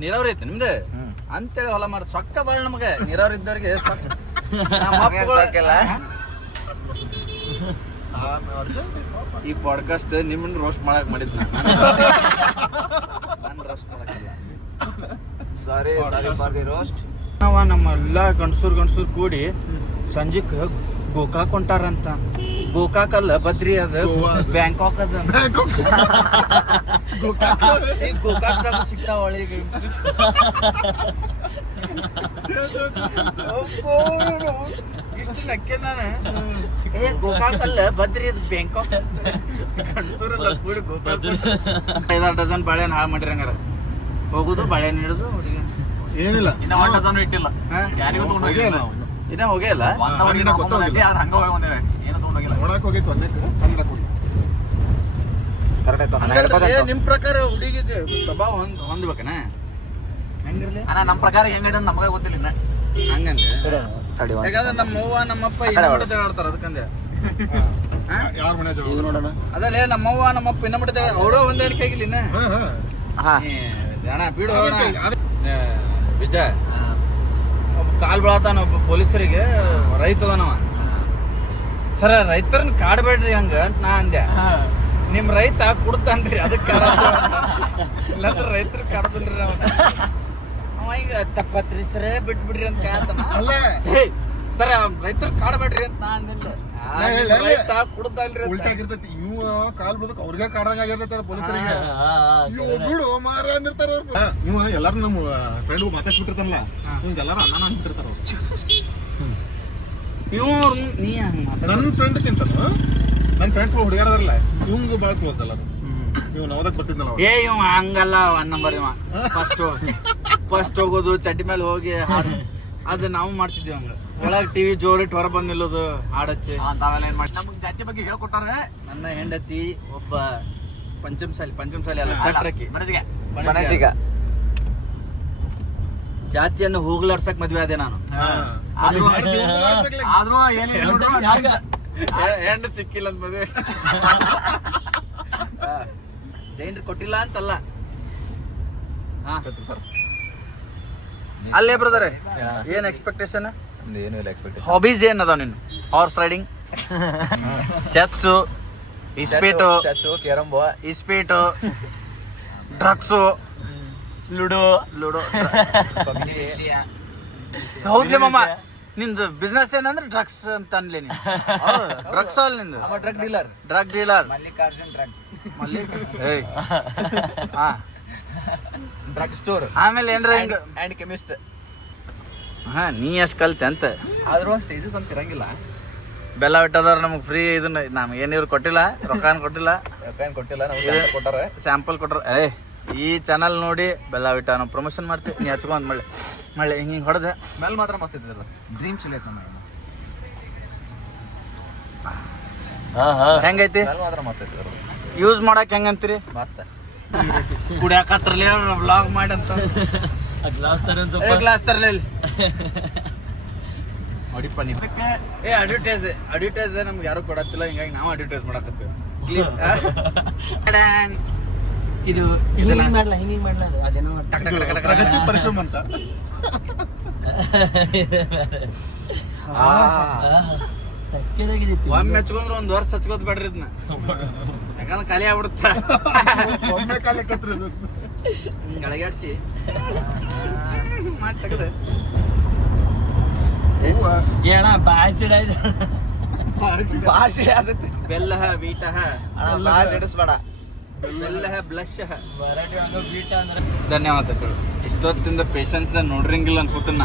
ನೀರಾವರಿ ಐತಿ ನಿಮ್ದು ಅಂತೇಳಿ ಹೊಲ ಮಾರ ಸೊಕ್ಕ ಬಾಳ ನಮಗೆ ನೀರಾವರಿ ಇದ್ದವ್ರಿಗೆ ಈ ಪಾಡ್ಕಾಸ್ಟ್ ನಿಮ್ಮನ್ನ ರೋಸ್ಟ್ ಮಾಡಕ್ ಮಾಡಿದ್ ನಾನು ರೋಸ್ಟ್ ಮಾಡಕ್ಕಿಲ್ಲ. ಸಾರಿ ರೋಸ್ಟ್. ನಾವ ನಮ್ಮ ಎಲ್ಲ ಗಂಡಸೂರ್ ಕೂಡಿ ಸಂಜೆಕ್ ಗೋಕಾಕ್ ಹೊಂಟಾರಂತ. ಗೋಕಾಕ್ ಅಲ್ಲ ಬದ್ರಿ ಅದ ಬ್ಯಾಂಕಾಕ್ ಅದ. ಗೋಕಾಕ್ದಾಗ ಸಿಗ್ತಾವ ಒಳಗೆ ಇಷ್ಟು ನಕ್ಕೆ ನಾನು. ಗೋಕಾಕ್ ಅಲ್ಲ ಬದ್ರಿ ಅದು ಬ್ಯಾಂಕಾಕ್. ಗಂಡಸೂರಲ್ಲ ಕೂಡಿ ಗೋಕಾಕ್ 5-6 ಡಜನ್ ಬಾಳೆಹಣ್ಣು ಹಾಳು ಮಾಡಿರಂಗಾರ. ಹೋಗುದು ಬಾಳೆಹಣ್ಣು ಹಿಡಿದು ಹುಡುಗಿ ಏನಿಲ್ಲ ಇನ್ನ 1 ಡಜನ್ ಇಟ್ಟಿಲ್ಲ. ಯಾರಿಗೂ ತಗೊಂಡು ಹೋಗಿಲ್ಲ. ಇನ್ನ ಹೋಗೇ ಇಲ್ಲ. ಹಂಗ ಹೋಗಿ ಬಂದೇವೆ. ಏನು ತಗೊಂಡು ಹೋಗಿಲ್ಲ. ನೋಡಕ್ ಹೋಗಿತ್ತು ಕರೆಕ್ಟ್. ನಿಮ್ ಪ್ರಕಾರ ಹುಡುಗಿ ಸ್ವಭಾವ ಹೊಂದ್ಬೇಕನ ಹೆಂಗಿರ್ಲಿ ಅಣ್ಣ ನಮ್ಮ ಪ್ರಕಾರ ಹೆಂಗೈತೆ ಅಂತ ನಮಗೆ ಗೊತ್ತಿಲ್ಲ ಇನ್ನ. ಹಂಗಂದ್ರೆ ಯಾಕಂದ್ರೆ ನಮ್ಮ ಅವ್ವ ನಮ್ಮಪ್ಪ ಆಡ್ತಾರ ಅದಕ್ಕಂದೆ. ಯಾರ ಮನೆ ನೋಡೋಣ ಅದಲ್ಲೇ ನಮ್ಮವ್ವ ನಮ್ಮಪ್ಪ ಇನ್ನ ಮಟ್ಟ ಅವರೋ ಒಂದೇ ಆಗಿಲ್ಲ ಇನ್ನ. ಅಣ್ಣ ಬೀಡು ವಿಜಯ್ ಒಬ್ಬ ಕಾಲ್ ಬೆಳತಾನ ಒಬ್ಬ ಪೊಲೀಸರಿಗೆ ರೈತದನವ. ಸರ ರೈತರನ್ನ ಕಾಡಬೇಡ್ರಿ ಹಂಗ ಅಂತ ನಾ ಅಂದೆ. ನಿಮ್ ರೈತ ಕುಡ್ತಾನ್ರಿ ಅದಕ್ಕೆ ಇಲ್ಲಾಂದ್ರೆ ರೈತರ ಕಾಡದಲ್ರಿ ನಾವ್. ಅವ ಈಗ ತಪ್ಪತ್ರಿ ಸರೇ ಬಿಟ್ಬಿಡ್ರಿ ಅಂತ ಕಾಯ್ತಾನ. ಸರ ರೈತರ ಕಾಡಬೇಡ್ರಿ ಅಂತ ನಾ ಅಂದಿಲ್ಲ. ರೈತ ಕುಡ್ದಲ್ರಿ ಉಲ್ಟಾಗಿರ್ತೈತಿ. ಇವ ಕಾಲ್ ಬಿಡೋದಕ್ಕೆ ಅವ್ರಿಗೆ ಕಾಡಂಗ ಆಗಿರ್ತೈತಿ ಪೊಲೀಸರಿಗೆ. ಬಿಡು ಮಾರ ಅಂದಿರ್ತಾರ ಇವ. ಎಲ್ಲಾರು ನಮ್ಮ ಫ್ರೆಂಡ್ ಮಾತಾಡ್ಸ್ಬಿಟ್ಟಿರ್ತಾನಲ್ಲ ಇವ್ ಎಲ್ಲಾರು ಅಣ್ಣ ಅಂತಿರ್ತಾರ ಅವ್ರು. ಇವ್ರು ನೀ ನನ್ನ ಫ್ರೆಂಡ್ ತಿಂತಾನ. ನನ್ನ ಫ್ರೆಂಡ್ಸ್ ಹುಡುಗಾರದಾರಲ್ಲ ಇವಂಗ ಬಾಳ ಕ್ಲೋಸ್ ಅಲ್ಲ. ಇವ್ ನವದಕ್ ಬರ್ತಿದ್ನಲ್ಲ ಏ ಇವ್ ಹಂಗಲ್ಲ 1 ನಂಬರ್ ಇವ. ಫಸ್ಟ್ ಹೋಗೋದು ಚಡ್ಡಿ ಮೇಲೆ ಹೋಗಿ ಹಾಡು ಅದು ನಾವು ಮಾಡ್ತಿದ್ವಿ. ಹಂಗ ಒಳಗ್ ಟಿವಿ ಜೋರಿಟ್ಟು ಹೊರ ಬಂದ್ ನಿಲ್ಲೋದು ಹಾಡಚ್ಚಿ. ತಾವೆಲ್ಲ ಏನ್ ಮಾಡಿ ನಮ್ಗೆ ಜಾತಿ ಬಗ್ಗೆ ಹೇಳ್ಕೊಟ್ಟಾರೆ. ನನ್ನ ಹೆಂಡತಿ ಒಬ್ಬ ಪಂಚಮಸಾಲಿ ಅಲ್ಲ ಸಟ್ರಕಿ ಮನಸಿಗ ಜಾತಿಯನ್ನು ಹೋಗ್ಲಾಡ್ಸಕ್ ಮದ್ವೆ ಆದೆ ನಾನು. ಆದ್ರೂ ಹೆಣ್ಣು ಸಿಕ್ಕಿಲ್ಲ ಅಂತ ಮದ್ವೆ. ಜೈನ್ರು ಕೊಟ್ಟಿಲ್ಲ ಅಂತಲ್ಲ. ಅಲ್ಲೇ ಬ್ರದರ್ ಏನ್ ಎಕ್ಸ್ಪೆಕ್ಟೇಷನ್? ಹಾಬೀಸ್ ಏನ್ ಅದಾವ ನಿನ್ನ? ಹಾರ್ಸ್ ರೈಡಿಂಗ್, ಚೆಸ್ಸು, ಇಸ್ಪೀಟು, ಇಸ್ಪೀಟು, ಡ್ರಗ್ಸು, ಲುಡೋ. ಹೌದ್ಲಿ ಮಾಮ, ನಿಂದು ಬಿಸ್ನೆಸ್ ಏನಂದ್ರೆ ಡ್ರಗ್ಸ್ ಅಂತ ಅನ್ಲಿ ನೀನು. ಡ್ರಗ್ಸ್ ಅಲ್ಲ ನಿಂದು? Drug dealer Mallikarjun drugs. Drug store. ಆಮೇಲೆ ಏನ್ರ ಹಿಂಗ ಅಂಡ್ ಕೆಮಿಸ್ಟ್. ನೀ ಎಷ್ಟು ಕಲ್ತೆ ಅಂತ. ಆದ್ರೂ ಒಂದು ಸ್ಟೇಜಸ್ ಅಂತ ಇರಂಗಿಲ್ಲ. ಬೆಲ್ಲ ಇಟ್ಟದವ್ರು ನಮಗೆ ಫ್ರೀ ಇದನ್ನ ನಮ್ಗೆ ಏನಿವ್ರು ಕೊಟ್ಟಿಲ್ಲ, ರೊಕ್ಕ ಕೊಟ್ಟಿಲ್ಲ. ಕೊಟ್ಟಾರೆ ಸ್ಯಾಂಪಲ್ ಕೊಟ್ರ. ಈ ಚಾನಲ್ ನೋಡಿ ಬೆಲ್ಲ ವಿಟ ನಾವು ಪ್ರಮೋಷನ್ ಮಾಡ್ತೀವಿ. ನೀ ಹಚ್ಕೊಂಡ್ ಮಳೆ ಹಿಂಗೆ ಹೊಡೆದೆ. ಸ್ಮೆಲ್ ಮಾತ್ರ ಮಸ್ತ್ ಇರ್ತದೆ. ಡ್ರೀಮ್ ಚಲೋ ಐತೆ ನಮಗೆ. ಹೆಂಗೈತಿ? ಸ್ಮೆಲ್ ಮಾತ್ರ ಮಸ್ತ್ ಐತೆ. ಯೂಸ್ ಮಾಡಕ್ ಹೆಂಗಂತೀರಿ? ಮಸ್ತ್. ಕುಡಿಯಾಕತ್ರಲಿ ಬ್ಲಾಗ್ ಮಾಡಿ ಅಂತ ಗ್ಲಾಸ್ ತರಲಿ ನೋಡಿಪ್ಪ ನೀವು. ಅಡ್ವರ್ಟೈಸ್ ನಮ್ಗೆ ಯಾರು ಕೊಡತ್ತಿಲ್ಲ, ಹಿಂಗಾಗಿ ನಾವು ಅಡ್ವರ್ಟೈಸ್ ಮಾಡಕತ್ತೀವಿ. ಇದು ಪರ್ಫ್ಯೂಮ್ ಅಂತ ಒಮ್ಮೆ ಹಚ್ಕೊಂಡ್ರೆ 1 ವರ್ಷ ಹಚ್ಕೋದ್ ಬೇಡ್ರಿ ಇದನ್ನ. ಯಾಕಂದ್ರೆ ಖಾಲಿ ಆಗ್ಬಿಡುತ್ತ. ಒಮ್ಮೆ ಕಾಲಕ್ಕತ್ರ ಗಳಗಾಡ್ಸಿ ಮಾಡಿ ತೆಗ್ದೆ. ಬೆಲ್ಲ ಬೀಟ ಇಡಿಸ್ಬೇಡ. ಧನ್ಯವಾದಗಳು. ಇಷ್ಟೊತ್ತಿಂದ ಪೇಷನ್ಸ್ ನೋಡ್ರಿಂಗಿಲ್ಲ ಅನ್ಕೋತನ.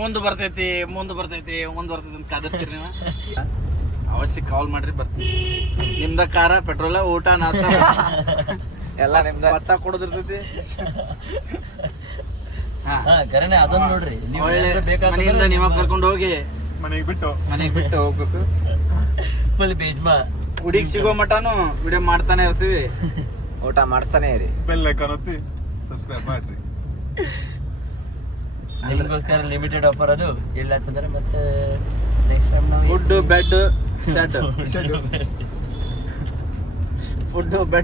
ಮುಂದೆ ಬರ್ತೈತಿ ಅಂತ ಕಾದಿರ್ತೀರಿ ನೀವು. ಅವಶ್ಯ ಕಾಲ್ ಮಾಡ್ರಿ, ಬರ್ತೀನಿ. ನಿಮ್ದ ಕಾರ, ಪೆಟ್ರೋಲ, ಊಟ, ನಾಷ್ಟ ಎಲ್ಲ ನಿಮ್ದ. ಭತ್ತ ಕೊಡೋದಿರ್ತೈತಿ. ಅದನ್ನ ನೋಡ್ರಿ. ಮನೆಯಿಂದ ನೀವಾಗ ಕರ್ಕೊಂಡು ಹೋಗಿ ಮನೆಗೆ ಬಿಟ್ಟು ಹೋಗ್ಬೇಕು. ಹುಡುಗಿ ಸಿಗೋ ಮಟನು ವಿಡಿಯೋ ಮಾಡ್ತಾನೆ ಇರ್ತೀವಿ. ಊಟ ಮಾಡಿಸ್ತಾನೆ ಇರಿ. ಬೆಲ್ ಐಕಾನ್ ಒತ್ತಿ ಸಬ್ಸ್ಕ್ರೈಬ್ ಮಾಡ್ರಿ. ನಿಮಗೋಸ್ಕರ ಲಿಮಿಟೆಡ್ ಆಫರ್ ಅದು. ಇಲ್ಲ ಅಂತಂದ್ರೆ ಮತ್ತೆ ನೆಕ್ಸ್ಟ್ ಟೈಮ್ ನಾವು ಫುಡ್, ಬೆಡ್, ಫುಡ್